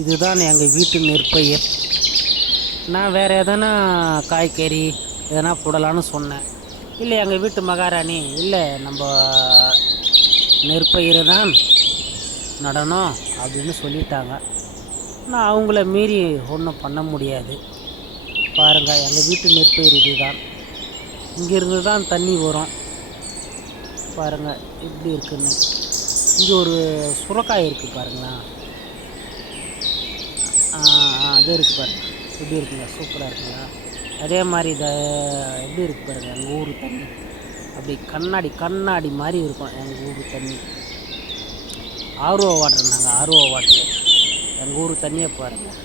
இதுதான் எங்கள் வீட்டு நெற்பயிர். நான் வேறு எதனா காய்கறி எதனா போடலான்னு சொன்னேன். இல்லை எங்கள் வீட்டு மகாராணி இல்லை நம்ம நெற்பயிர் தான் நடணும் அப்படின்னு சொல்லிட்டாங்க. நான் அவங்கள மீறி ஒன்றும் பண்ண முடியாது. பாருங்கள், எங்கள் வீட்டு நெற்பயிர் இது தான். இங்கேருந்து தான் தண்ணி வரும். பாருங்கள் எப்படி இருக்குன்னு. இங்கே ஒரு சுரக்காய் இருக்குது பாருங்களேன். அது இருக்குது பாருங்கள், எப்படி இருக்குங்க, சூப்பராக இருக்குங்க. அதே மாதிரி இதை எப்படி இருக்குது பாருங்கள், எங்கள் ஊர் தண்ணி அப்படி கண்ணாடி மாதிரி இருக்கும். எங்கள் ஊர் தண்ணி ஆர்ஓ வாட்டர், நாங்கள் ஆர்ஓ வாட்டர். எங்கள் ஊர் தண்ணியை பாருங்கள்,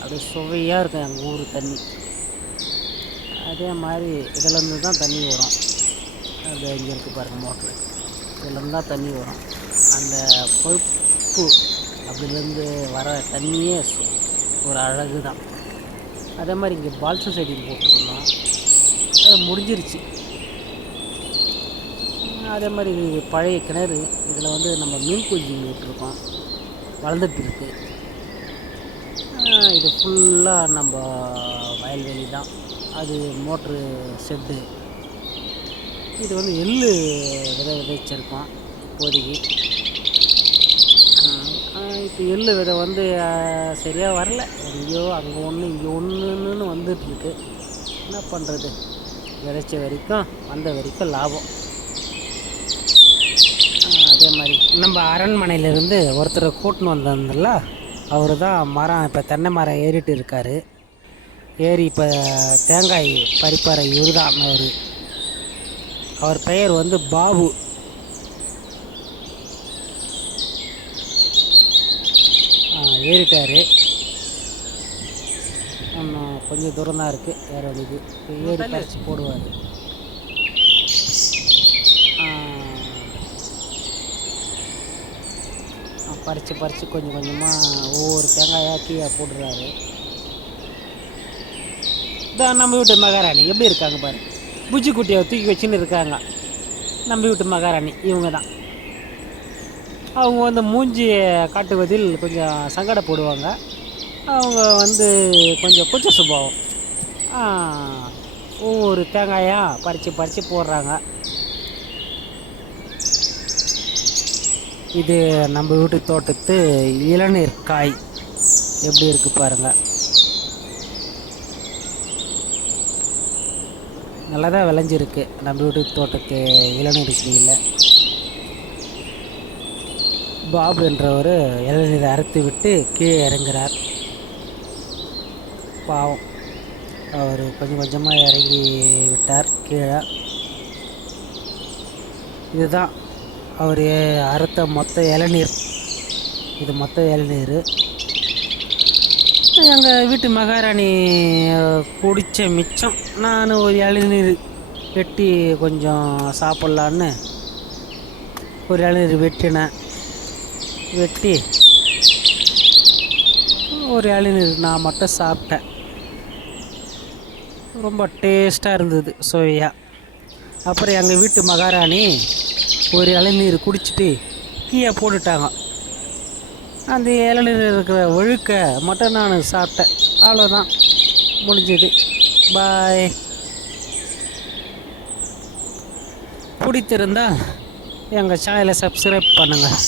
அப்படியே சுவையாக இருக்கும் எங்கள் ஊர் தண்ணி. அதே மாதிரி இதிலேருந்து தான் தண்ணி வரும். அது இங்கே இருக்குது பாருங்கள் மோட்ரு, இதுலேருந்து தான் தண்ணி வரும். அந்த பழுப்பு அப்படிலேருந்து வர தண்ணியே ஒரு அழகு தான். அதே மாதிரி இங்கே பால்ச செடி போட்டுருந்தோம், அது முடிஞ்சிருச்சு. அதே மாதிரி பழைய கிணறு, இதில் வந்து நம்ம மீன் குஞ்சு விட்டுருக்கோம், வளர்ந்துட்டு இருக்கு. இது ஃபுல்லாக நம்ம வயல்வெளி தான். அது மோட்ரு ஷெட்டு. இது வந்து எள்ளு விதைச்சிருக்கோம் இப்போதைக்கு. இப்போ எள்ளு விதை வந்து சரியாக வரல, எங்கேயோ அங்கே ஒன்று இங்கே ஒன்றுன்னு வந்துட்டுருக்கு. என்ன பண்ணுறது, விதைச்ச வரைக்கும் வந்த வரைக்கும் லாபம். அதே மாதிரி நம்ம அரண்மனையிலேருந்து ஒருத்தரை கூட்டின்னு வந்திருந்தல, அவர் தான் மரம், இப்போ தென்னை மரம் ஏறிட்டு இருக்கார். ஏறி இப்போ தேங்காய் பறிப்பார். இவர் தான் அவர் பெயர் வந்து பாபு. ஏறிட்டார். இன்னும் கொஞ்சம் தூரம் தான் இருக்குது ஏற வேண்டியது. ஏறி பறித்து போடுவார். பறித்து கொஞ்சம் கொஞ்சமாக ஒவ்வொரு தேங்காயாக கீழே போடுறாரு. இதான் நம்ம வீட்டு மகாராணி எப்படி இருக்காங்க பாரு, பூச்சி குட்டியை தூக்கி வச்சுன்னு இருக்காங்க. நம்ம வீட்டு மகாராணி இவங்க தான். அவங்க வந்து மூஞ்சியை காட்டுவதில் கொஞ்சம் சங்கடப்படுவாங்க. அவங்க வந்து கொஞ்சம் கூச்ச சுபாவம். ஒவ்வொரு தேங்காயாக பறித்து போடுறாங்க. இது நம்ம வீட்டு தோட்டத்து இளநீர் காய் எப்படி இருக்குது பாருங்கள். நல்லா தான் விளைஞ்சிருக்கு நம்ம வீட்டு தோட்டத்து இளநீர் செடியில். பாபு என்றவர் இளநீரை அறுத்து விட்டு கீழே இறங்குறார். பாவம், அவர் கொஞ்சம் கொஞ்சமாக இறங்கி விட்டார் கீழே. இதுதான் அவர் அறுத்த மொத்த இளநீர். இது மொத்த இளநீர். எங்கள் வீட்டு மகாராணி குடித்த மிச்சம் நான் ஒரு இளநீர் வெட்டி கொஞ்சம் சாப்பிட்லான்னு ஒரு இளநீர் வெட்டினேன். வெட்டி ஒரு இளநீர் நான் மட்டும் சாப்பிட்டேன். ரொம்ப டேஸ்ட்டாக இருந்தது, சுவையாக. அப்புறம் எங்கள் வீட்டு மகாராணி ஒரு இளநீர் குடிச்சிட்டு கீழே போட்டுட்டாங்க. அந்த இளநீர் இருக்கிற ஒழுக்க மட்டும் நான் சாப்பிட்டேன். அவ்வளோதான், முடிஞ்சது. பாய். பிடித்திருந்தால் எங்கள் சேனலை சப்ஸ்கிரைப் பண்ணுங்கள்.